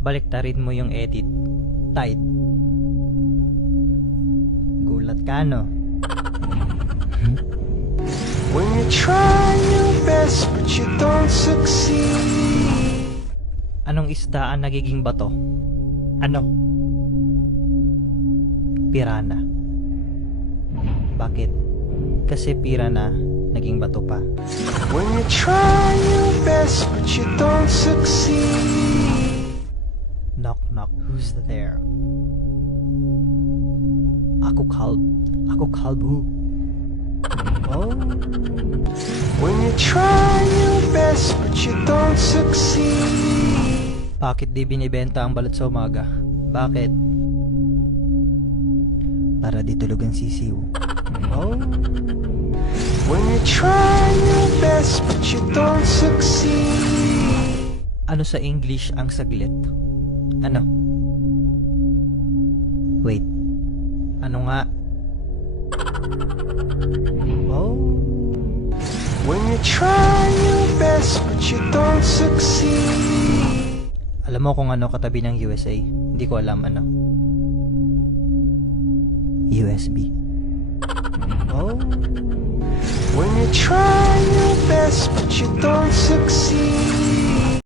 Baliktarin mo yung edit. Tight. Gulat ka, no? When you try your best but you don't succeed. Anong isda ang nagiging bato? Ano? Pirana. Bakit? Kasi pirana naging bato pa. When you try your best but you don't succeed. Knock knock, who's there? Ako kalbu. Oh, When you try your best but you don't succeed. bakit di binibenta ang balat sa umaga? Bakit? Para di tulog ang sisiw. Oh, When you try your best but you don't succeed. ano sa English ang saglit? Ano? Wait. Ano nga? Oh, When you try your best but you don't succeed. alam mo kung ano katabi ng USA? Hindi ko alam ano. USB. Oh, When you try your best but you don't succeed.